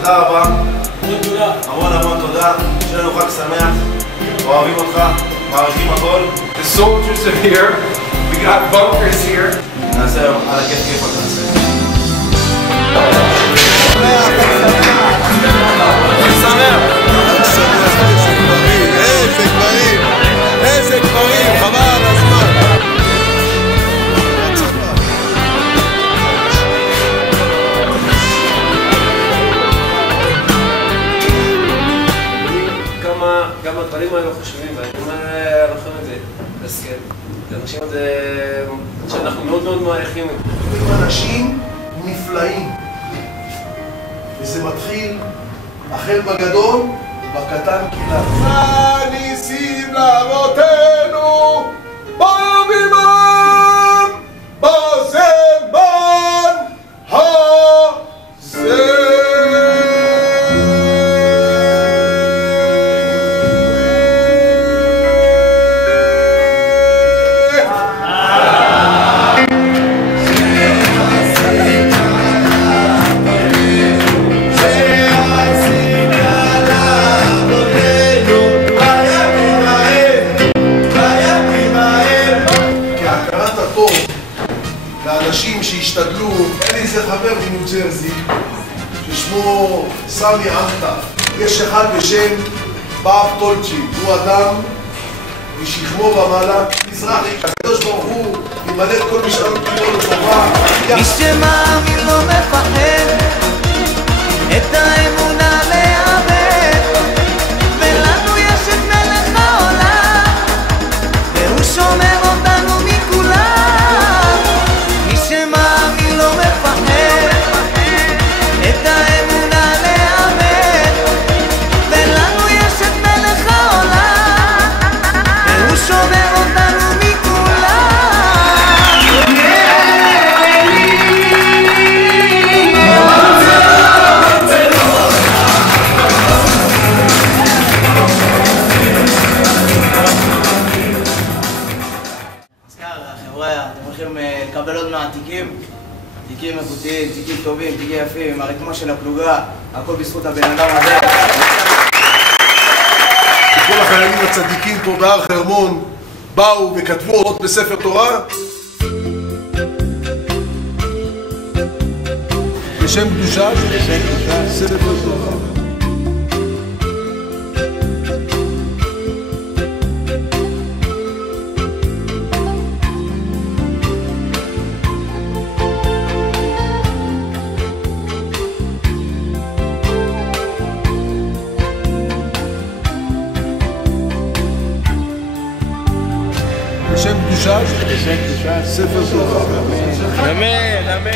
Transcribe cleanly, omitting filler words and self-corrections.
תודה רבה. המון המון תודה. שיהיה לנו חג שמח. אוהבים אותך. מעריכים הכל. The soldiers are here. We got bunkers here. נעשה על הכיף כיף על נעשה. איזה גברים, חבל על הזמן. גם הדברים האלה חשובים, ואני אומר לכם את זה, להסכם. לאנשים את זה שאנחנו מאוד מאוד מעריכים. הם אנשים נפלאים. וזה מתחיל החל בגדול, בקטן קהילה. מה ניסים לאבותינו בימים בזמן הזה. לאנשים שהשתדלו, אין לי איזה חבר בניו ג'רזי ששמו סמי עמטה. יש אחד בשם באב טולצ'י, הוא אדם משכמו ומעלה מזרחי. הקדוש ברוך הוא ימלא את כל משאלות ליבו לטובה. מי שמאמין לא מפחד את האמונה לאבד, ולנו יש את מלך העולם והוא שומר אותנו מכולם. מי שמאמין לא מפחד את האמונה לאבד, ולנו יש את מלך העולם והוא שומר אותנו מכולם. חבר'ה, אתם הולכים לקבל עוד מהתיקים, תיקים איכותיים, תיקים טובים, תיקים יפים, הרקמה של הפלוגה, הכל בזכות הבן אדם הזה. כל החיילים הצדיקים פה בהר חרמון באו וכתבו עוד בספר תורה בשם קדושה, ספר תורה. בשם קדושה, ספר תורה. אמן, אמן.